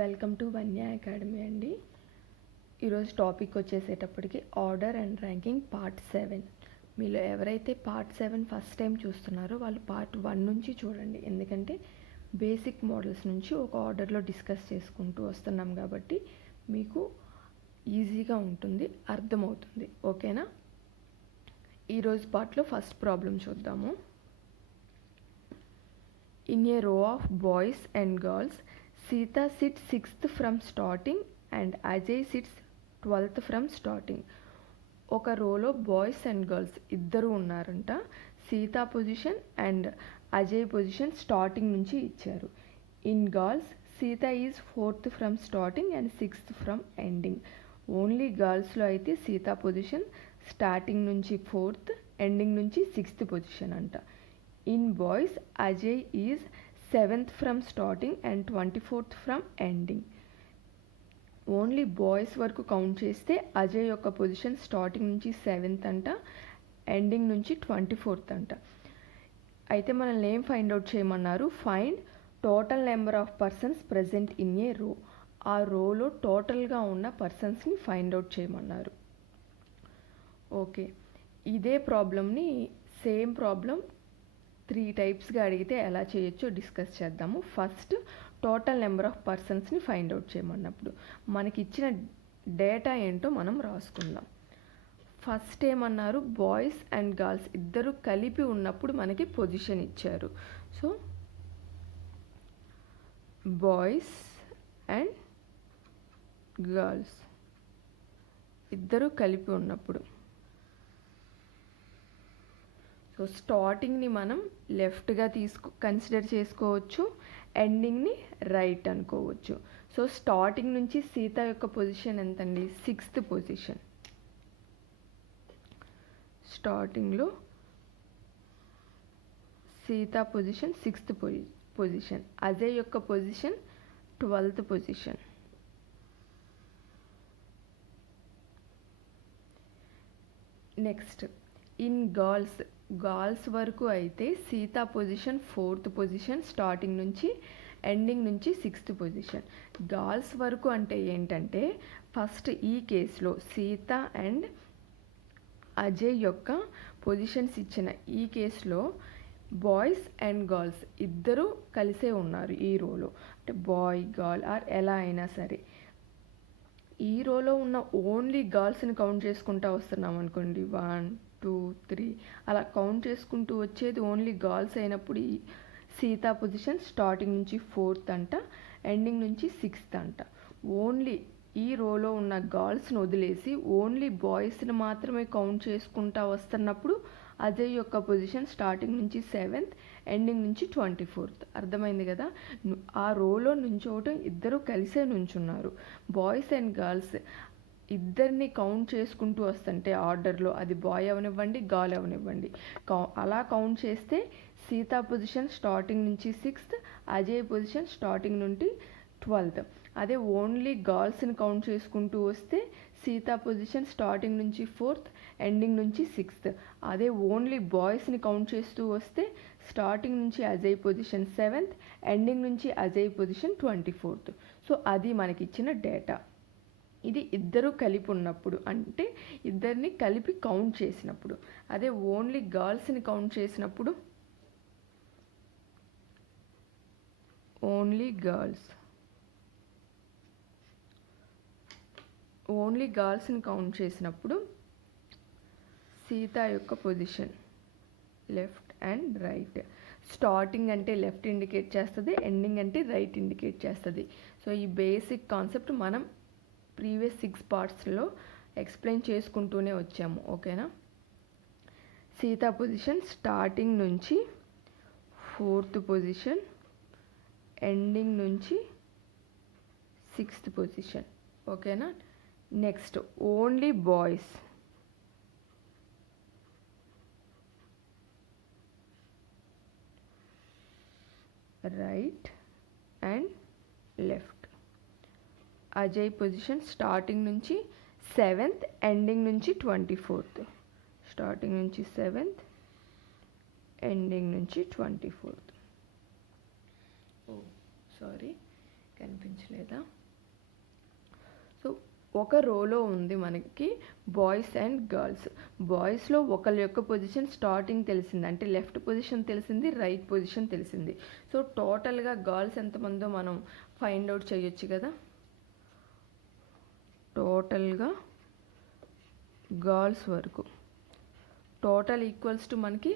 Welcome to Vanya academy అండి. ఈరోజు topic వచ్చేసేటప్పటికి ఆర్డర్ అండ్ ర్యాంకింగ్ పార్ట్ 7. మీలో ఎవరైతే పార్ట్ 7 ఫస్ట్ టైం చూస్తున్నారో వాళ్ళు పార్ట్ 1 నుంచి చూడండి. ఎందుకంటే బేసిక్ మోడల్స్ నుంచి ఒక ఆర్డర్లో డిస్కస్ చేసుకుంటూ వస్తున్నాం కాబట్టి మీకు ఈజీగా ఉంటుంది, అర్థమవుతుంది. ఓకేనా? ఈరోజు పార్ట్లో ఫస్ట్ ప్రాబ్లం చూద్దాము. In a row of boys and girls, Sita sits 6th from starting and Ajay sits 12th from starting. ఒక రోలో బాయ్స్ అండ్ గర్ల్స్ ఇద్దరు ఉన్నారంట. Sita position and Ajay position starting నుంచి ఇచ్చారు. In girls Sita is 4th from starting and 6th from ending. Only గర్ల్స్లో అయితే Sita position starting నుంచి 4th, ending నుంచి 6th పొజిషన్ అంట. In boys Ajay is 7th from starting and 24th from ending. Only boys వరకు count చేస్తే అజయ్ యొక్క పొజిషన్ స్టార్టింగ్ నుంచి 7th అంట, ఎండింగ్ నుంచి 24th అంట. అయితే మనల్ని ఏం ఫైండ్ అవుట్ చేయమన్నారు? Find total number of persons present in a row. ఆ రోలో టోటల్గా ఉన్న పర్సన్స్ని ఫైండ్ అవుట్ చేయమన్నారు. ఓకే, ఇదే ప్రాబ్లమ్ని సేమ్ ప్రాబ్లం 3 టైప్స్గా అడిగితే ఎలా చేయొచ్చో డిస్కస్ చేద్దాము. ఫస్ట్ టోటల్ నెంబర్ ఆఫ్ పర్సన్స్ని ఫైండ్ అవుట్ చేయమన్నప్పుడు మనకి ఇచ్చిన డేటా ఏంటో మనం రాసుకుందాం. ఫస్ట్ ఏమన్నారు? బాయ్స్ అండ్ గర్ల్స్ ఇద్దరు కలిపి ఉన్నప్పుడు మనకి పొజిషన్ ఇచ్చారు. సో బాయ్స్ అండ్ గర్ల్స్ ఇద్దరు కలిపి ఉన్నప్పుడు, సో స్టార్టింగ్ని మనం లెఫ్ట్గా కన్సిడర్ చేసుకోవచ్చు, ఎండింగ్ని రైట్ అనుకోవచ్చు. సో స్టార్టింగ్ నుంచి సీత యొక్క పొజిషన్ ఎంతండి? 6th position. స్టార్టింగ్లో Sita position 6th position. Ajay యొక్క position 12th position. Next in girls వరకు అయితే Sita position 4th position starting నుంచి, ఎండింగ్ నుంచి 6th పొజిషన్. గర్ల్స్ వరకు అంటే ఏంటంటే ఫస్ట్ ఈ కేసులో సీత అండ్ అజయ్ యొక్క పొజిషన్స్ ఇచ్చిన ఈ కేసులో బాయ్స్ అండ్ గర్ల్స్ ఇద్దరు కలిసే ఉన్నారు ఈ రోలో. అంటే బాయ్ గర్ల్ ఆర్ ఎలా అయినా సరే ఈ రోలో ఉన్న ఓన్లీ గర్ల్స్ని కౌంట్ చేసుకుంటూ వస్తున్నాం అనుకోండి, 1 2 3 అలా కౌంట్ చేసుకుంటూ వచ్చేది ఓన్లీ గర్ల్స్ అయినప్పుడు ఈ సీతా పొజిషన్ స్టార్టింగ్ నుంచి 4th అంట, ఎండింగ్ నుంచి 6th అంట. ఓన్లీ ఈ రోలో ఉన్న గర్ల్స్ని వదిలేసి ఓన్లీ బాయ్స్ని మాత్రమే కౌంట్ చేసుకుంటూ వస్తున్నప్పుడు అజయ్ యొక్క పొజిషన్ స్టార్టింగ్ నుంచి 7th, ఎండింగ్ నుంచి 24th. అర్థమైంది కదా? ఆ రోలో నుంచోవటం ఇద్దరు కలిసే నుంచున్నారు. బాయ్స్ అండ్ గర్ల్స్ ఇద్దరిని కౌంట్ చేసుకుంటూ వస్తుంటే ఆర్డర్లో, అది బాయ్ అవనివ్వండి గర్ల్ అవనివ్వండి, అలా కౌంట్ చేస్తే సీతా పొజిషన్ స్టార్టింగ్ నుంచి 6th, అజయ్ పొజిషన్ స్టార్టింగ్ నుండి 12th. అదే ఓన్లీ గర్ల్స్ని కౌంట్ చేసుకుంటూ వస్తే సీతా పొజిషన్ స్టార్టింగ్ నుంచి 4th, ఎండింగ్ నుంచి 6th. అదే ఓన్లీ బాయ్స్ని కౌంట్ చేస్తూ వస్తే స్టార్టింగ్ నుంచి అజయ్ పొజిషన్ 7th, ఎండింగ్ నుంచి అజయ్ పొజిషన్ 24th. సో అది మనకి ఇచ్చిన డేటా. ఇది ఇద్దరు కలిపి ఉన్నప్పుడు, అంటే ఇద్దరిని కలిపి కౌంట్ చేసినప్పుడు. అదే ఓన్లీ గర్ల్స్ని కౌంట్ చేసినప్పుడు ఓన్లీ గర్ల్స్ని కౌంట్ చేసినప్పుడు సీత యొక్క position left and right. Starting అంటే లెఫ్ట్ ఇండికేట్ చేస్తుంది, ఎండింగ్ అంటే రైట్ ఇండికేట్ చేస్తుంది. సో ఈ బేసిక్ కాన్సెప్ట్ మనం ప్రీవియస్ 6 పార్ట్స్లో ఎక్స్ప్లెయిన్ చేసుకుంటూనే వచ్చాము. ఓకేనా? సీతా పొజిషన్ స్టార్టింగ్ నుంచి 4th పొజిషన్, ఎండింగ్ నుంచి 6th పొజిషన్. ఓకేనా? Next only boys right and left. Ajay position starting నుంచి 7th, ఎండింగ్ నుంచి 24th. స్టార్టింగ్ నుంచి 7th, ఎండింగ్ నుంచి 24th. సారీ కనిపించలేదు. కనిపించట్లేదా? సో ఒక రోలో ఉంది మనకి బాయ్స్ అండ్ గర్ల్స్. బాయ్స్లో ఒకళ్ళ యొక్క పొజిషన్ స్టార్టింగ్ తెలిసింది, అంటే లెఫ్ట్ పొజిషన్ తెలిసింది, రైట్ పొజిషన్ తెలిసింది. సో టోటల్గా గర్ల్స్ ఎంతమందో మనం ఫైండ్ అవుట్ చేయొచ్చు కదా. టోటల్గా గర్ల్స్ వరకు టోటల్ ఈక్వల్స్ టు మనకి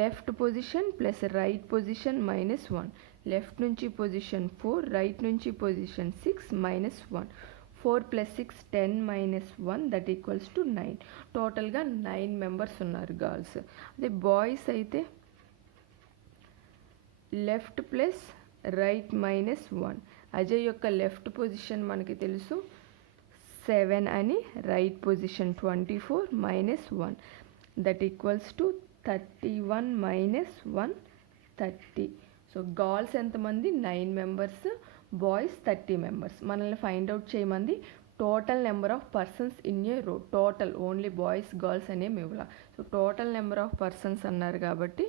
left position plus right position -1. Left నుంచి పొజిషన్ 4, రైట్ నుంచి పొజిషన్ 6 -1. 4 + 6 10 -1 that equals to 9. టోటల్గా 9 మెంబర్స్ ఉన్నారు గర్ల్స్. అదే బాయ్స్ అయితే లెఫ్ట్ ప్లస్ రైట్ -1. అజయ్ యొక్క లెఫ్ట్ పొజిషన్ మనకి తెలుసు 7 అని, right position 24 -1 that equals to 31 -1 30. So girls ఎంతమంది? 9 మెంబర్స్, బాయ్స్ 30 మెంబర్స్. మనల్ని ఫైండ్ అవుట్ చేయమంది total number of persons in a row. Total only boys girls అనేమి ఇవ్వాల. So total number of persons అన్నారు కాబట్టి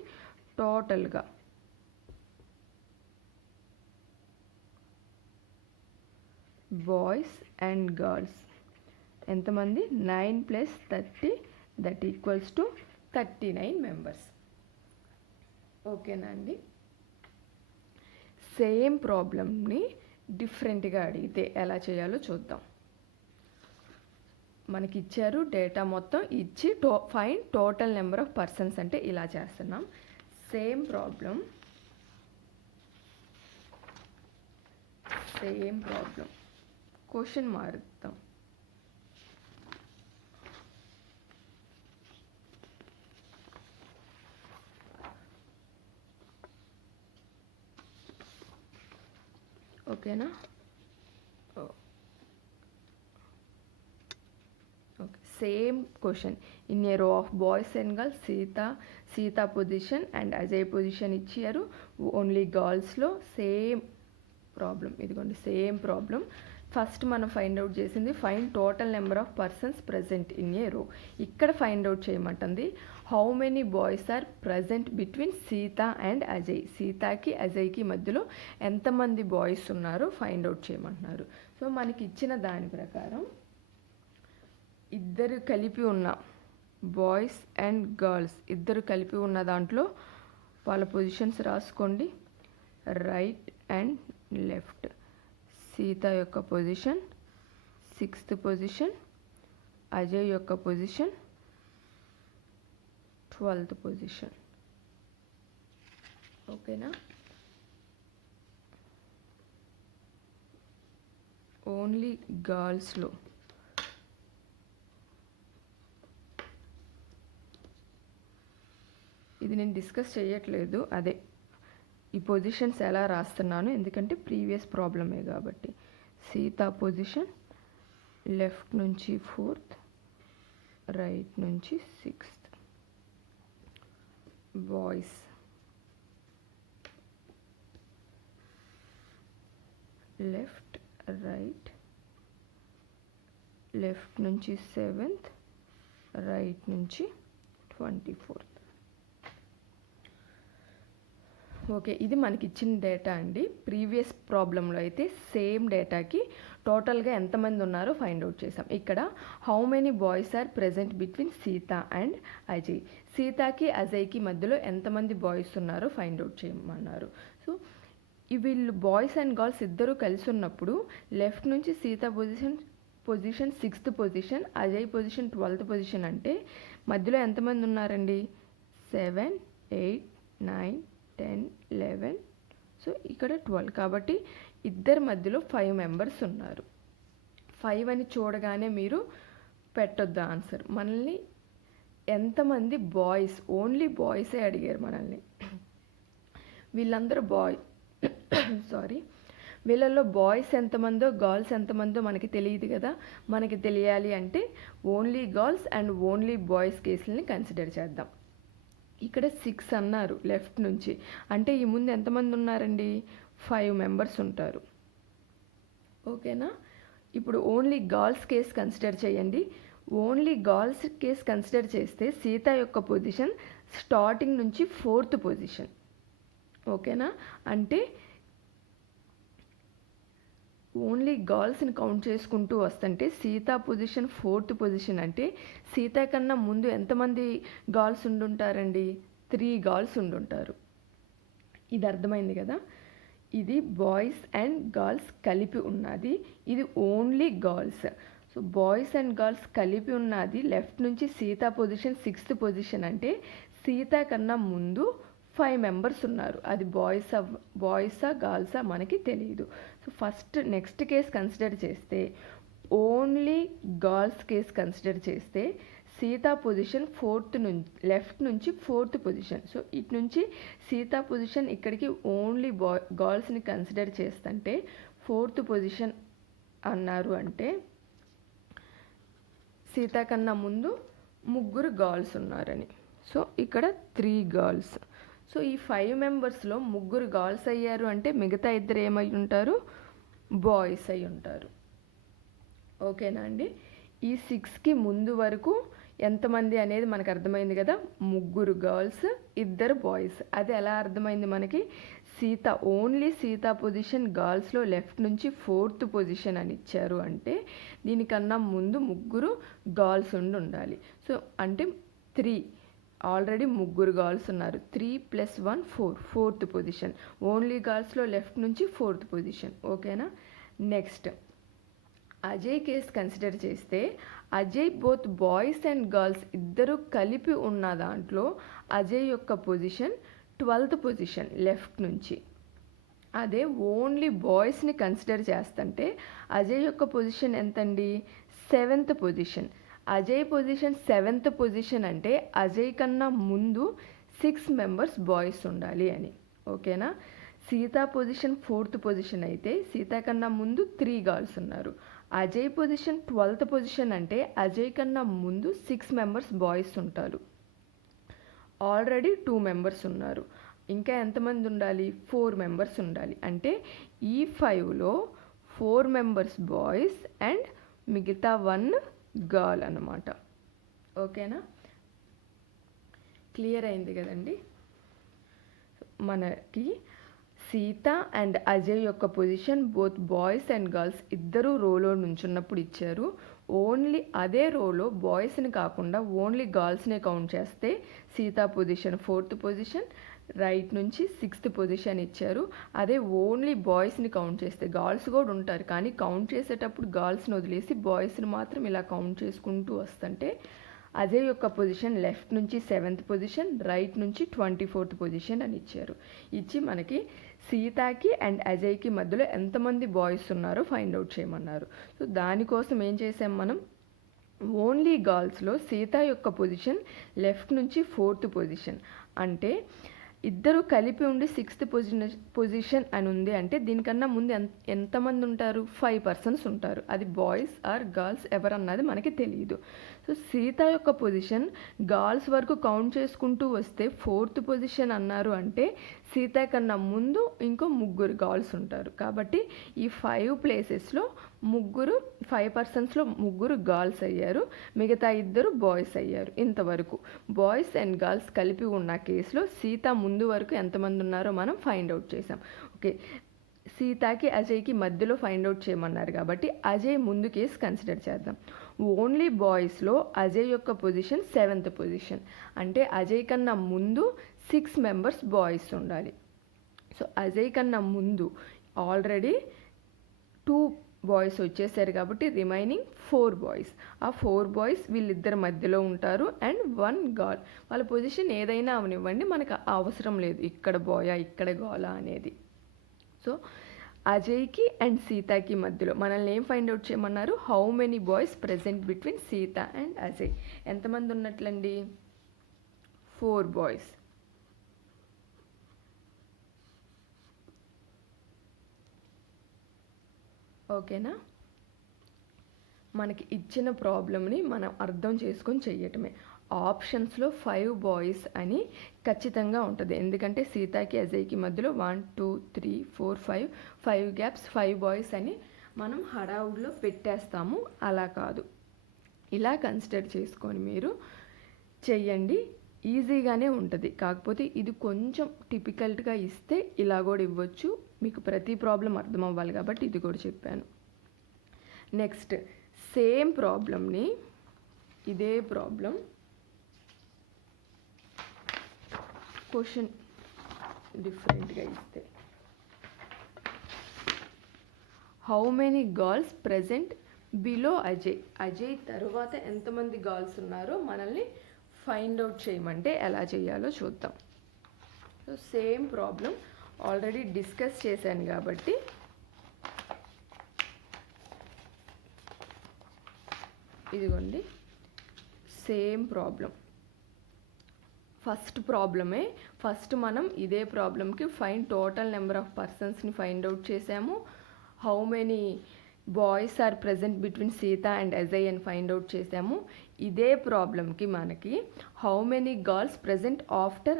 టోటల్గా బాయ్స్ అండ్ గర్ల్స్ ఎంతమంది? 9 + 30 that equals to 39 members. ఓకేనా అండి? సేమ్ ప్రాబ్లమ్ని డిఫరెంట్గా అడిగితే ఎలా చేయాలో చూద్దాం. మనకి ఇచ్చారు డేటా మొత్తం ఇచ్చి find total number of persons అంటే ఇలా చేస్తున్నాం. సేమ్ ప్రాబ్లం క్వశ్చన్ మారుద్దాం. ఓకేనా? Okay, same question. In a row of boys and girls Sita position and Ajay position ఇచ్చారు. ఓన్లీ గర్ల్స్లో సేమ్ ప్రాబ్లం. ఇదిగోండి సేమ్ ప్రాబ్లం. ఫస్ట్ మనం ఫైండ్ అవుట్ చేసింది find total number of persons present in a row. ఇక్కడ find out చేయమంటుంది how many boys are present between Sita and Ajay. సీతకి అజయ్కి మధ్యలో ఎంతమంది బాయ్స్ ఉన్నారో ఫైండ్ అవుట్ చేయమంటున్నారు. సో మనకి ఇచ్చిన దాని ప్రకారం ఇద్దరు కలిపి ఉన్న బాయ్స్ అండ్ గర్ల్స్ ఇద్దరు కలిపి ఉన్న దాంట్లో వాళ్ళ పొజిషన్స్ రాసుకోండి. Right and left. సీత యొక్క పొజిషన్ 6th పొజిషన్, అజయ్ యొక్క పొజిషన్ 12th పొజిషన్. ఓకేనా? ఓన్లీ గర్ల్స్లో ఇది నేను డిస్కస్ చేయట్లేదు, అదే ఈ పొజిషన్స్ ఎలా రాస్తున్నాను ఎందుకంటే ప్రీవియస్ ప్రాబ్లమే కాబట్టి. సీత పొజిషన్ లెఫ్ట్ నుంచి 4th, రైట్ నుంచి 6th. Boys left right, left నుంచి 7th, రైట్ నుంచి 24th. ఓకే, ఇది మనకి ఇచ్చిన డేటా అండి. ప్రీవియస్ ప్రాబ్లంలో అయితే సేమ్ డేటాకి టోటల్గా ఎంతమంది ఉన్నారో ఫైండ్ అవుట్ చేసాం. ఇక్కడ how many boys are present between Sita and Ajay. సీతకి అజయ్కి మధ్యలో ఎంతమంది బాయ్స్ ఉన్నారో ఫైండ్ అవుట్ చేయమన్నారు. సో వీళ్ళు బాయ్స్ అండ్ గర్ల్స్ ఇద్దరు కలిసి ఉన్నప్పుడు లెఫ్ట్ నుంచి Sita position 6th position, Ajay position 12th position అంటే మధ్యలో ఎంతమంది ఉన్నారండి? 7, 8, 9, 10, 11. సో ఇక్కడ 12 కాబట్టి ఇద్దరి మధ్యలో 5 మెంబర్స్ ఉన్నారు. 5 అని చూడగానే మీరు పెట్టొద్దు ఆన్సర్. మనల్ని ఎంతమంది బాయ్స్, ఓన్లీ బాయ్సే అడిగారు మనల్ని. వీళ్ళందరూ వీళ్ళల్లో బాయ్స్ ఎంతమందో గర్ల్స్ ఎంతమందో మనకి తెలియదు కదా. మనకి తెలియాలి అంటే only girls and only boys కేసులని కన్సిడర్ చేద్దాం. ఇక్కడ 6 అన్నారు లెఫ్ట్ నుంచి, అంటే ఈ ముందు ఎంతమంది ఉన్నారండి? 5 మెంబర్స్ ఉంటారు. ఓకేనా? ఇప్పుడు ఓన్లీ గర్ల్స్ కేసు కన్సిడర్ చేయండి. ఓన్లీ గర్ల్స్ కేసు కన్సిడర్ చేస్తే సీత యొక్క పొజిషన్ స్టార్టింగ్ నుంచి 4th పొజిషన్. ఓకేనా? అంటే ఓన్లీ గర్ల్స్ని కౌంట్ చేసుకుంటూ వస్తుంటే సీత పొజిషన్ 4th పొజిషన్ అంటే సీత కన్నా ముందు ఎంతమంది గర్ల్స్ ఉండుంటారండి? 3 గర్ల్స్ ఉండుంటారు. ఇది అర్థమైంది కదా. ఇది బాయ్స్ అండ్ గర్ల్స్ కలిపి ఉన్నది, ఇది only girls. So boys and girls కలిపి ఉన్నది లెఫ్ట్ నుంచి సీత పొజిషన్ 6th పొజిషన్ అంటే సీత కన్నా ముందు 5 మెంబర్స్ ఉన్నారు. అది బాయ్సా గర్ల్సా మనకి తెలియదు. So first next case consider చేస్తే ఓన్లీ గర్ల్స్ కేస్ కన్సిడర్ చేస్తే సీతా పొజిషన్ 4th నుంచి లెఫ్ట్ నుంచి 4th పొజిషన్. సో ఇటు నుంచి సీతా పొజిషన్ ఇక్కడికి ఓన్లీ గర్ల్స్ని కన్సిడర్ చేస్తుంటే 4th పొజిషన్ అన్నారు అంటే సీత కన్నా ముందు 3 గర్ల్స్ ఉన్నారని. సో ఇక్కడ 3 గర్ల్స్. సో ఈ 5 మెంబర్స్లో 3 గర్ల్స్ అయ్యారు అంటే మిగతా 2 ఏమై ఉంటారు? బాయ్స్ అయి ఉంటారు. ఓకేనా అండి. ఈ 6కి ముందు వరకు ఎంతమంది అనేది మనకు అర్థమైంది కదా. 3 గర్ల్స్ 2 బాయ్స్. అది ఎలా అర్థమైంది మనకి? సీత ఓన్లీ సీతా పొజిషన్ గర్ల్స్లో లెఫ్ట్ నుంచి 4th పొజిషన్ అని ఇచ్చారు అంటే దీనికన్నా ముందు 3 గర్ల్స్ ఉండాలి. సో అంటే 3 ఆల్రెడీ 3 గర్ల్స్ ఉన్నారు. 3 + 1 4 4th పొజిషన్. ఓన్లీ గర్ల్స్లో లెఫ్ట్ నుంచి 4th పొజిషన్. ఓకేనా. నెక్స్ట్ అజయ్ కేస్ కన్సిడర్ చేస్తే Ajay both boys and girls ఇద్దరు కలిపి ఉన్న దాంట్లో అజయ్ యొక్క పొజిషన్ 12th పొజిషన్ లెఫ్ట్ నుంచి. అదే ఓన్లీ బాయ్స్ని కన్సిడర్ చేస్తుంటే అజయ్ యొక్క పొజిషన్ ఎంతండి? 7th position. Ajay position 7th position అంటే అజయ్ కన్నా ముందు 6 మెంబర్స్ బాయ్స్ ఉండాలి అని. ఓకేనా. సీతా పొజిషన్ 4th పొజిషన్ అయితే సీత కన్నా ముందు 3 గర్ల్స్ ఉన్నారు. అజయ్ పొజిషన్ 12th పొజిషన్ అంటే అజయ్ కన్నా ముందు 6 మెంబర్స్ బాయ్స్ ఉంటారు. ఆల్రెడీ 2 మెంబర్స్ ఉన్నారు. ఇంకా ఎంతమంది ఉండాలి? 4 మెంబర్స్ ఉండాలి. అంటే ఈ 5లో 4 మెంబర్స్ బాయ్స్ అండ్ మిగతా 1 గర్ల్ అన్నమాట. ఓకేనా. క్లియర్ అయింది కదండి. మనకి సీత అండ్ అజయ్ యొక్క position both boys and girls ఇద్దరు రోలో నుంచున్నప్పుడు ఇచ్చారు. ఓన్లీ అదే రోలో బాయ్స్ని కాకుండా ఓన్లీ గర్ల్స్నే కౌంట్ చేస్తే Sita position 4th position, right నుంచి 6th పొజిషన్ ఇచ్చారు. అదే ఓన్లీ బాయ్స్ని కౌంట్ చేస్తే గర్ల్స్ కూడా ఉంటారు కానీ కౌంట్ చేసేటప్పుడు గర్ల్స్ని వదిలేసి బాయ్స్ని మాత్రం ఇలా కౌంట్ చేసుకుంటూ వస్తుంటే అజయ్ యొక్క పొజిషన్ లెఫ్ట్ నుంచి 7th పొజిషన్, రైట్ నుంచి 24th పొజిషన్ అని ఇచ్చారు. ఇచ్చి మనకి సీతాకి అండ్ అజయ్కి మధ్యలో ఎంతమంది బాయ్స్ ఉన్నారో ఫైండ్ అవుట్ చేయమన్నారు. సో దానికోసం ఏం చేసాం మనం? ఓన్లీ గర్ల్స్లో సీత యొక్క పొజిషన్ లెఫ్ట్ నుంచి 4th పొజిషన్ అంటే ఇద్దరు కలిపి ఉండి 6th పొజిషన్ అని ఉంది అంటే దీనికన్నా ముందు ఎంతమంది ఉంటారు? 5 పర్సన్స్ ఉంటారు. అది బాయ్స్ ఆర్ గర్ల్స్ ఎవరన్నది మనకి తెలియదు. సో సీత యొక్క పొజిషన్ గర్ల్స్ వరకు కౌంట్ చేసుకుంటూ వస్తే 4th పొజిషన్ అన్నారు అంటే సీత కన్నా ముందు ఇంకో 3 గర్ల్స్ ఉంటారు. కాబట్టి ఈ 5 ప్లేసెస్లో 5 పర్సన్స్లో 3 గర్ల్స్ అయ్యారు, మిగతా 2 బాయ్స్ అయ్యారు. ఇంతవరకు బాయ్స్ అండ్ గర్ల్స్ కలిపి ఉన్న కేసులో సీత ముందు వరకు ఎంతమంది ఉన్నారో మనం ఫైండ్ అవుట్ చేసాం. ఓకే. సీతాకి అజయ్కి మధ్యలో ఫైండ్ అవుట్ చేయమన్నారు కాబట్టి అజయ్ ముందు కేసు కన్సిడర్ చేద్దాం. ఓన్లీ బాయ్స్లో అజయ్ యొక్క పొజిషన్ 7th పొజిషన్ అంటే అజయ్ కన్నా ముందు 6 మెంబర్స్ బాయ్స్ ఉండాలి. సో అజయ్ కన్నా ముందు ఆల్రెడీ 2 బాయ్స్ వచ్చేసారు కాబట్టి రిమైనింగ్ 4 బాయ్స్. ఆ 4 బాయ్స్ వీళ్ళిద్దరి మధ్యలో ఉంటారు అండ్ 1 గర్ల్. వాళ్ళ పొజిషన్ ఏదైనా అవనివ్వండి, మనకు అవసరం లేదు ఇక్కడ బాయా ఇక్కడ గర్లా అనేది. సో అజయ్కి అండ్ సీతాకి మధ్యలో మనల్ని ఏం ఫైండ్ అవుట్ చేయమన్నారు? How many boys present between Sita and Ajay. ఎంతమంది ఉన్నట్లండి? 4 బాయ్స్. ఓకేనా. మనకి ఇచ్చిన ప్రాబ్లమ్ని మనం అర్థం చేసుకొని చెయ్యటమే. ఆప్షన్స్లో 5 బాయ్స్ అని ఖచ్చితంగా ఉంటుంది. ఎందుకంటే సీతాకి అజయ్కి మధ్యలో 1 2 3 4 5 గ్యాప్స్ 5 బాయ్స్ అని మనం హడావుడిలో పెట్టేస్తాము. అలా కాదు, ఇలా కన్సిడర్ చేసుకొని మీరు చెయ్యండి. ఈజీగానే ఉంటుంది. కాకపోతే ఇది కొంచెం టిపికల్గా ఇస్తే ఇలా కూడా ఇవ్వచ్చు. మీకు ప్రతి ప్రాబ్లం అర్థం అవ్వాలి కాబట్టి ఇది కూడా చెప్పాను. నెక్స్ట్ సేమ్ ప్రాబ్లమ్ని, ఇదే ప్రాబ్లం క్వశ్చన్ డిఫరెంట్గా ఇస్తే, how many girls present below Ajay. Ajay తర్వాత ఎంతమంది గర్ల్స్ ఉన్నారో మనల్ని ఫైండ్ అవుట్ చేయమంటే ఎలా చేయాలో చూద్దాం. So same problem already discuss చేశాను కాబట్టి ఇదిగోండి సేమ్ ప్రాబ్లం. ఫస్ట్ మనం ఇదే ప్రాబ్లంకి ఫైండ్ టోటల్ నెంబర్ ఆఫ్ పర్సన్స్ని ఫైండ్ అవుట్ చేసాము. How many boys are present between Sita and Ajay అని ఫైండ్ అవుట్ చేసాము. ఇదే ప్రాబ్లంకి మనకి how many girls present after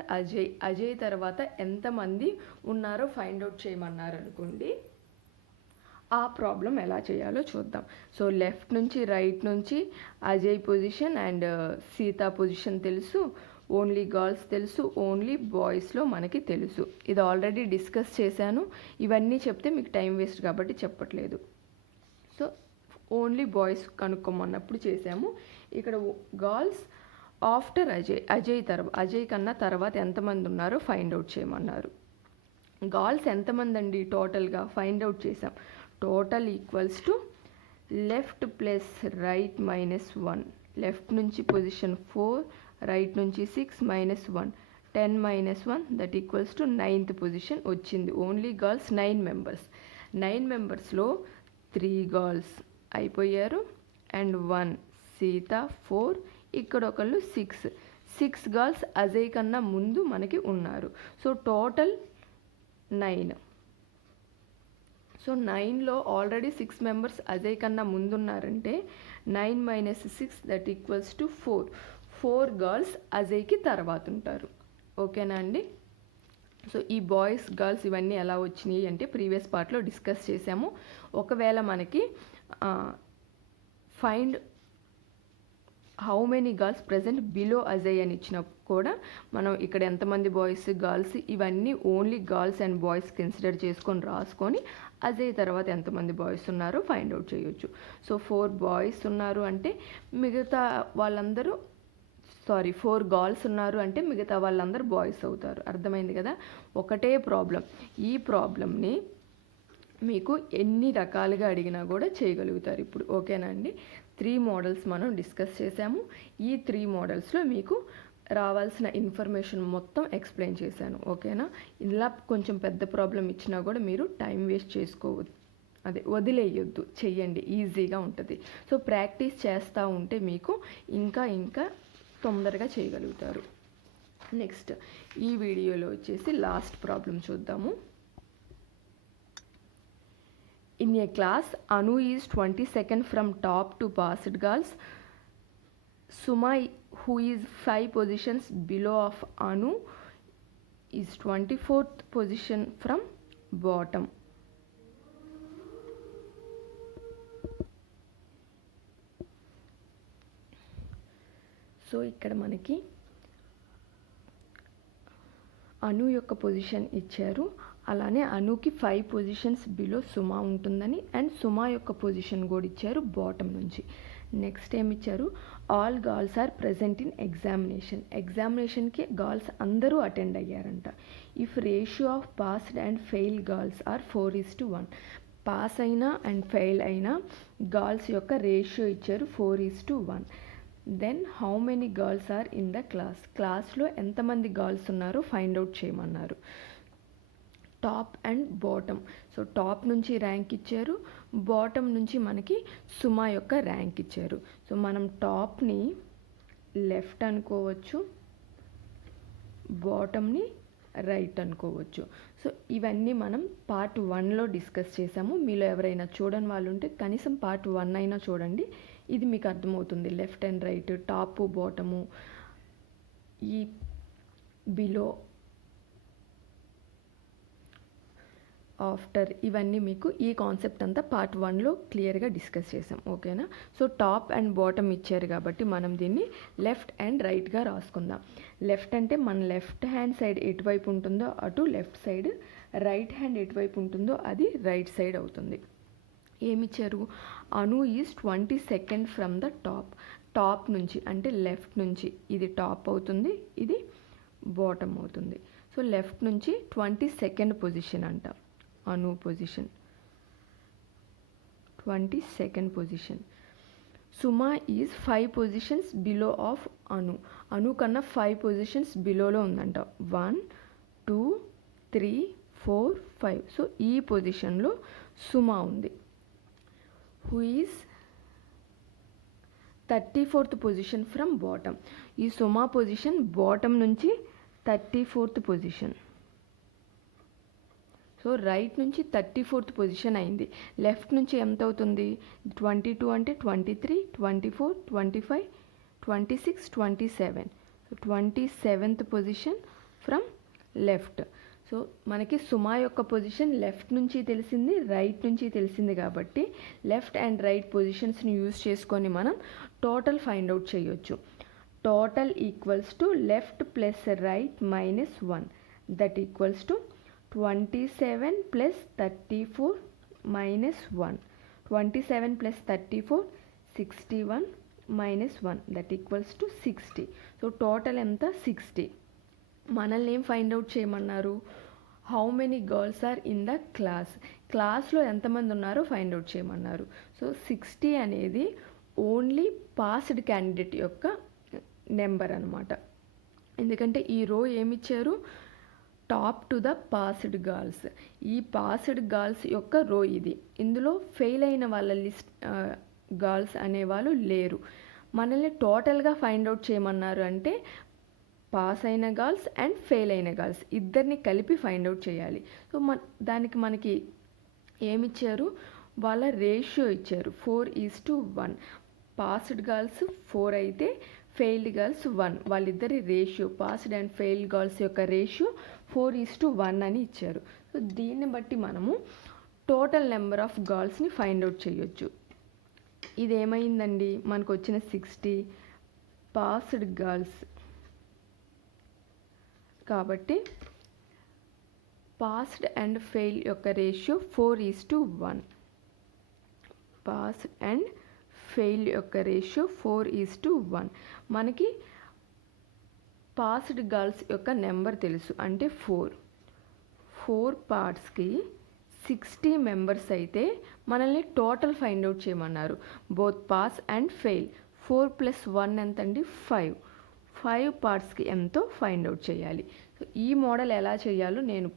Ajay తర్వాత ఎంతమంది ఉన్నారో ఫైండ్ అవుట్ చేయమన్నారు అనుకోండి. ఆ ప్రాబ్లం ఎలా చేయాలో చూద్దాం. సో లెఫ్ట్ నుంచి రైట్ నుంచి Ajay position and Sita position తెలుసు, ఓన్లీ గర్ల్స్ తెలుసు, ఓన్లీ బాయ్స్లో మనకి తెలుసు. ఇది ఆల్రెడీ డిస్కస్ చేశాను. ఇవన్నీ చెప్తే మీకు టైం వేస్ట్ కాబట్టి చెప్పట్లేదు. సో ఓన్లీ బాయ్స్ కనుక్కోమన్నప్పుడు చేసాము. ఇక్కడ గర్ల్స్ ఆఫ్టర్ అజయ్ కన్నా తర్వాత ఎంతమంది ఉన్నారో ఫైండ్ అవుట్ చేయమన్నారు. గర్ల్స్ ఎంతమంది అండి టోటల్గా ఫైండ్ అవుట్ చేసాం. Total equals to left plus right -1. Left నుంచి పొజిషన్ 4, రైట్ నుంచి 6 -1, 10 -1 that equals to 9th position వచ్చింది. Only girls 9 members. 9 మెంబర్స్లో 3 గర్ల్స్ అయిపోయారు అండ్ 1 సీత, 4 ఇక్కడ ఒకళ్ళు 6 గర్ల్స్ అజయ్ కన్నా ముందు మనకి ఉన్నారు. So total 9. సో 9లో ఆల్రెడీ 6 మెంబర్స్ అజయ్ కన్నా ముందున్నారంటే 9 - 6 దట్ ఈక్వల్స్ టు 4 గర్ల్స్ అజయ్కి తర్వాత ఉంటారు. ఓకేనా అండి? సో ఈ బాయ్స్ గర్ల్స్ ఇవన్నీ ఎలా వచ్చినాయి అంటే ప్రీవియస్ పార్ట్లో డిస్కస్ చేసాము. ఒకవేళ మనకి find how many girls present below Ajay అని ఇచ్చినప్పుడు కూడా మనం ఇక్కడ ఎంతమంది బాయ్స్ గర్ల్స్ ఇవన్నీ only girls and boys consider చేసుకొని రాసుకొని అజయ్ తర్వాత ఎంతమంది బాయ్స్ ఉన్నారో ఫైండ్ అవుట్ చేయొచ్చు. సో 4 బాయ్స్ ఉన్నారు అంటే మిగతా వాళ్ళందరూ 4 గర్ల్స్ ఉన్నారు అంటే మిగతా వాళ్ళందరూ బాయ్స్ అవుతారు. అర్థమైంది కదా? ఒకటే ప్రాబ్లం. ఈ ప్రాబ్లమ్ని మీకు ఎన్ని రకాలుగా అడిగినా కూడా చేయగలుగుతారు ఇప్పుడు. ఓకేనా అండి? 3 మోడల్స్ మనం డిస్కస్ చేసాము. ఈ 3 మోడల్స్లో మీకు రావాల్సిన ఇన్ఫర్మేషన్ మొత్తం ఎక్స్ప్లెయిన్ చేశాను. ఓకేనా? ఇలా కొంచెం పెద్ద ప్రాబ్లం ఇచ్చినా కూడా మీరు టైం వేస్ట్ చేసుకోవద్దు, వదిలేయొద్దు, చెయ్యండి, ఈజీగా ఉంటుంది. సో ప్రాక్టీస్ చేస్తూ ఉంటే మీకు ఇంకా తొందరగా చేయగలుగుతారు. నెక్స్ట్ ఈ వీడియోలో వచ్చేసి లాస్ట్ ప్రాబ్లం చూద్దాము. In a class, Anu is 22nd from top to passed girls. Suma, who is 5 positions below of Anu, is 24th position from bottom. So ఇక్కడ మనకి అను యొక్క పొజిషన్ ఇచ్చారు. అలానే అనుకి 5 పొజిషన్స్ బిలో సుమా ఉంటుందని అండ్ సుమా యొక్క పొజిషన్ కూడా ఇచ్చారు బాటమ్ నుంచి. నెక్స్ట్ ఏమి ఇచ్చారు? All girls are present in ఎగ్జామినేషన్కి గర్ల్స్ అందరూ అటెండ్ అయ్యారంట. If ratio of passed and fail girls are 4:1. Pass అయినా అండ్ ఫెయిల్ అయినా గర్ల్స్ యొక్క రేషియో ఇచ్చారు 4:1. Then how many girls are in the క్లాస్లో ఎంతమంది గర్ల్స్ ఉన్నారో ఫైండ్ అవుట్ చేయమన్నారు. Top and bottom. So top నుంచి ర్యాంక్ ఇచ్చారు, బాటమ్ నుంచి మనకి సుమా యొక్క ర్యాంక్ ఇచ్చారు. సో మనం టాప్ని లెఫ్ట్ అనుకోవచ్చు, బాటమ్ని రైట్ అనుకోవచ్చు. సో ఇవన్నీ మనం పార్ట్ 1లో డిస్కస్ చేసాము. మీలో ఎవరైనా చూడని వాళ్ళు ఉంటే కనీసం పార్ట్ 1 అయినా చూడండి. ఇది మీకు అర్థమవుతుంది. Left and right, top bottom, ఈ బిలో ఆఫ్టర్, ఇవన్నీ మీకు ఈ కాన్సెప్ట్ అంతా పార్ట్ 1లో క్లియర్గా డిస్కస్ చేసాం. ఓకేనా? సో టాప్ అండ్ బాటమ్ ఇచ్చారు కాబట్టి మనం దీన్ని లెఫ్ట్ అండ్ రైట్గా రాసుకుందాం. లెఫ్ట్ అంటే మన లెఫ్ట్ హ్యాండ్ సైడ్ ఎటువైపు ఉంటుందో అటు లెఫ్ట్ సైడ్, రైట్ హ్యాండ్ ఎటువైపు ఉంటుందో అది రైట్ సైడ్ అవుతుంది. ఏమిచ్చారు? Anu is 22nd from the top. Top నుంచి అంటే లెఫ్ట్ నుంచి ఇది టాప్ అవుతుంది, ఇది బాటమ్ అవుతుంది. సో లెఫ్ట్ నుంచి 22nd పొజిషన్ అంట. Anu position 22nd position. Suma is 5 positions below of Anu. Anu కన్నా 5 పొజిషన్స్ బిలోలో ఉందంట. 1 2 3 4 5. సో ఈ పొజిషన్లో సుమా ఉంది. Who is 34th position from bottom. ఈ సుమా పొజిషన్ బాటమ్ నుంచి 34th పొజిషన్. సో రైట్ నుంచి 34th పొజిషన్ అయింది. లెఫ్ట్ నుంచి ఎంత అవుతుంది? 22 అంటే 23 24 25 26 27. So 27th position from left. So మనకి సుమా యొక్క పొజిషన్ లెఫ్ట్ నుంచి తెలిసింది, రైట్ నుంచి తెలిసింది కాబట్టి లెఫ్ట్ అండ్ రైట్ పొజిషన్స్ని యూజ్ చేసుకొని మనం టోటల్ ఫైండ్ అవుట్ చేయొచ్చు. Total equals to left plus right minus 1, that equals to 27 plus 34 minus 1. 27 plus 34 61 minus 1, that equals to 60. So total ఎంత? 60. మనల్ని ఏం ఫైండ్ అవుట్ చేయమన్నారు? How many girls are in the class. క్లాస్లో ఎంతమంది ఉన్నారో find out చేయమన్నారు. So 60 అనేది only passed candidate యొక్క నెంబర్ అనమాట. ఎందుకంటే ఈ రో ఏమిచ్చారు? Top to the passed girls. ఈ పాస్డ్ గర్ల్స్ యొక్క రో ఇది. ఇందులో ఫెయిల్ అయిన వాళ్ళ లిస్ట్ గర్ల్స్ అనేవాళ్ళు లేరు. మనల్ని టోటల్గా ఫైండ్ అవుట్ చేయమన్నారు అంటే పాస్ అయిన గర్ల్స్ అండ్ ఫెయిల్ అయిన గర్ల్స్ ఇద్దరిని కలిపి ఫైండ్ అవుట్ చేయాలి. సో దానికి మనకి ఏమిచ్చారు? వాళ్ళ రేషియో ఇచ్చారు. 4:1. పాస్డ్ గర్ల్స్ 4 అయితే ఫెయిల్డ్ గర్ల్స్ 1. వాళ్ళిద్దరి ratio, passed and failed girls యొక్క రేషియో 4:1 అని ఇచ్చారు. సో దీన్ని బట్టి మనము టోటల్ నెంబర్ ఆఫ్ గర్ల్స్ని ఫైండ్ అవుట్ చేయొచ్చు. ఇదేమైందండి? మనకు వచ్చిన 60 పాస్డ్ గర్ల్స్ కాబట్టి పాస్డ్ అండ్ ఫెయిల్ యొక్క రేషియో 4:1. పాస్ అండ్ ఫెయిల్ యొక్క రేషియో 4:1. మనకి పాస్డ్ గర్ల్స్ యొక్క నెంబర్ తెలుసు అంటే 4 పార్ట్స్కి 60 మెంబర్స్ అయితే మనల్ని టోటల్ ఫైండ్ అవుట్ చేయమన్నారు. Both pass and fail. 4 + 1 ఎంతండి? 5 పార్ట్స్కి ఎంతో ఫైండ్ అవుట్ చేయాలి. సో ఈ మోడల్ ఎలా చేయాలో నేను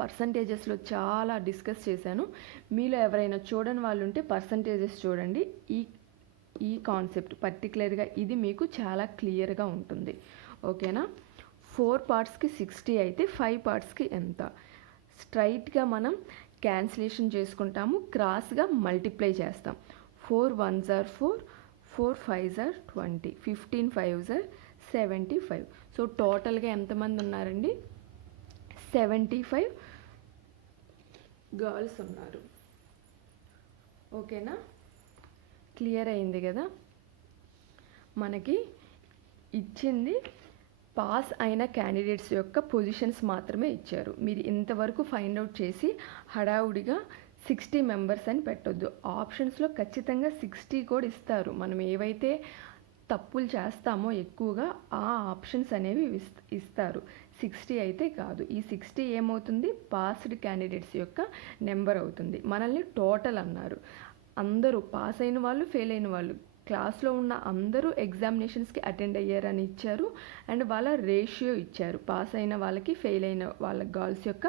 పర్సంటేజెస్లో చాలా డిస్కస్ చేశాను. మీలో ఎవరైనా చూడని వాళ్ళు ఉంటే పర్సంటేజెస్ చూడండి. ఈ కాన్సెప్ట్ పర్టికులర్గా ఇది మీకు చాలా క్లియర్గా ఉంటుంది. ఓకేనా? 4 పార్ట్స్కి 60 అయితే 5 పార్ట్స్కి ఎంత? స్ట్రైట్గా మనం క్యాన్సిలేషన్ చేసుకుంటాము, క్రాస్గా మల్టిప్లై చేస్తాం. 4 1s are 4, 4 5s are 20, 15 5s are 75. So టోటల్గా ఎంతమంది ఉన్నారండి? 75 గర్ల్స్ ఉన్నారు. ఓకేనా? క్లియర్ అయింది కదా? మనకి ఇచ్చింది పాస్ అయిన క్యాండిడేట్స్ యొక్క పొజిషన్స్ మాత్రమే ఇచ్చారు. మీరు ఇంతవరకు ఫైండ్ అవుట్ చేసి హడావుడిగా 60 మెంబర్స్ అని పెట్టొద్దు. ఆప్షన్స్లో ఖచ్చితంగా 60 కూడా ఇస్తారు. మనం ఏవైతే తప్పులు చేస్తామో ఎక్కువగా ఆ ఆప్షన్స్ అనేవి ఇస్తారు. 60 అయితే కాదు. ఈ 60 ఏమవుతుంది? పాస్డ్ క్యాండిడేట్స్ యొక్క నెంబర్ అవుతుంది. మనల్ని టోటల్ అన్నారు. అందరూ పాస్ అయిన వాళ్ళు, ఫెయిల్ అయిన వాళ్ళు, క్లాస్లో ఉన్న అందరూ ఎగ్జామినేషన్స్కి అటెండ్ అయ్యారని ఇచ్చారు. అండ్ వాళ్ళ రేషియో ఇచ్చారు. పాస్ అయిన వాళ్ళకి, ఫెయిల్ అయిన వాళ్ళ గర్ల్స్ యొక్క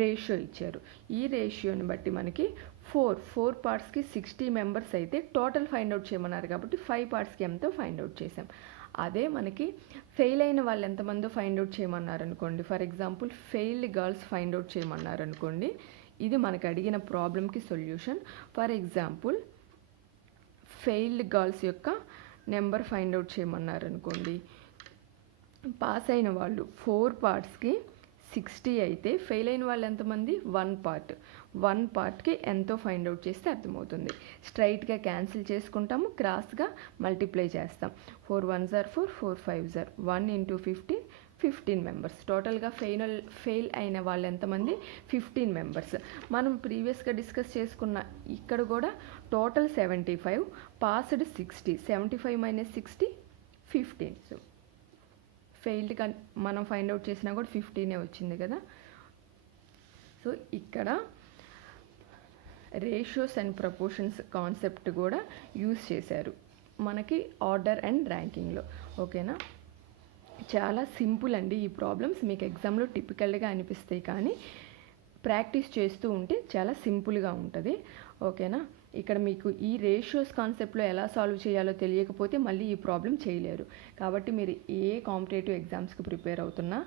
రేషియో ఇచ్చారు. ఈ రేషియోని బట్టి మనకి 4 పార్ట్స్కి 60 మెంబర్స్ అయితే టోటల్ ఫైండ్ అవుట్ చేయమన్నారు కాబట్టి 5 పార్ట్స్కి ఎంతో ఫైండ్ అవుట్ చేసాం. అదే మనకి ఫెయిల్ అయిన వాళ్ళు ఎంతమందో ఫైండ్ అవుట్ చేయమన్నారు అనుకోండి. For example failed girls find out చేయమన్నారు అనుకోండి. ఇది మనకు అడిగిన ప్రాబ్లమ్కి solution. For example failed girls యొక్క నెంబర్ ఫైండ్ అవుట్ చేయమన్నారు అనుకోండి. పాస్ అయిన వాళ్ళు 4 పార్ట్స్కి 60 అయితే ఫెయిల్ అయిన వాళ్ళు ఎంతమంది? 1 పార్ట్కి ఎంతో ఫైండ్ అవుట్ చేస్తే అర్థమవుతుంది. స్ట్రైట్గా క్యాన్సిల్ చేసుకుంటాము, క్రాస్గా మల్టిప్లై చేస్తాం. 4 1s are 4, 4 5s are 1 into 15 members. టోటల్గా ఫెయిల్ అయిన వాళ్ళు ఎంతమంది? 15 మెంబర్స్. మనం ప్రీవియస్గా డిస్కస్ చేసుకున్న ఇక్కడ కూడా టోటల్ 75, పాస్డ్ 60, 75 - 60 15. సో ఫెయిల్డ్ మనం ఫైండ్ అవుట్ చేసినా కూడా 15 వచ్చింది కదా. సో ఇక్కడ రేషియోస్ అండ్ ప్రపోర్షన్స్ కాన్సెప్ట్ కూడా యూజ్ చేశారు మనకి ఆర్డర్ అండ్ ర్యాంకింగ్లో. ఓకేనా, చాలా సింపుల్ అండి ఈ ప్రాబ్లమ్స్. మీకు ఎగ్జామ్లో టిపికల్గా అనిపిస్తాయి కానీ ప్రాక్టీస్ చేస్తూ ఉంటే చాలా సింపుల్గా ఉంటుంది. ఓకేనా, ఇక్కడ మీకు ఈ రేషియోస్ కాన్సెప్ట్లో ఎలా సాల్వ్ చేయాలో తెలియకపోతే మళ్ళీ ఈ ప్రాబ్లం చేయలేరు. కాబట్టి మీరు ఏ కాంపిటేటివ్ ఎగ్జామ్స్కి ప్రిపేర్ అవుతున్నా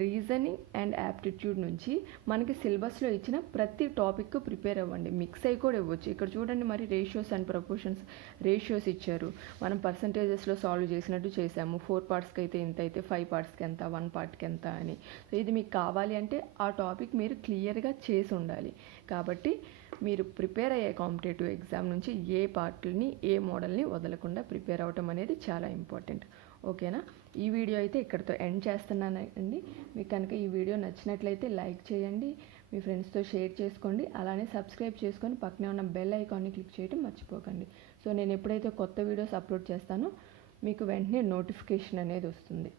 రీజనింగ్ అండ్ యాప్టిట్యూడ్ నుంచి మనకి సిలబస్లో ఇచ్చిన ప్రతి టాపిక్కు ప్రిపేర్ అవ్వండి. మిక్స్ అయ్యి కూడా ఇవ్వచ్చు. ఇక్కడ చూడండి, మరి రేషియోస్ అండ్ ప్రపోర్షన్స్ రేషియోస్ ఇచ్చారు, మనం పర్సంటేజెస్లో సాల్వ్ చేసినట్టు చేసాము. 4 పార్ట్స్కి అయితే ఇంత అయితే 5 పార్ట్స్కి ఎంత, 1 పార్ట్కి ఎంత అని. సో ఇది మీకు కావాలి అంటే ఆ టాపిక్ మీరు క్లియర్గా చేసి ఉండాలి. కాబట్టి మీరు ప్రిపేర్ అయ్యే కాంపిటేటివ్ ఎగ్జామ్ నుంచి ఏ పార్ట్ని ఏ మోడల్ని వదలకుండా ప్రిపేర్ అవ్వటం అనేది చాలా ఇంపార్టెంట్. ఓకేనా, ఈ వీడియో అయితే ఇక్కడితో ఎండ్ చేస్తున్నానండి. మీకు కనుక ఈ వీడియో నచ్చినట్లయితే లైక్ చేయండి, మీ ఫ్రెండ్స్తో షేర్ చేసుకోండి, అలానే సబ్స్క్రైబ్ చేసుకొని పక్కనే ఉన్న బెల్ ఐకాన్ని క్లిక్ చేయడం మర్చిపోకండి. సో నేను ఎప్పుడైతే కొత్త వీడియోస్ అప్లోడ్ చేస్తానో మీకు వెంటనే నోటిఫికేషన్ అనేది వస్తుంది.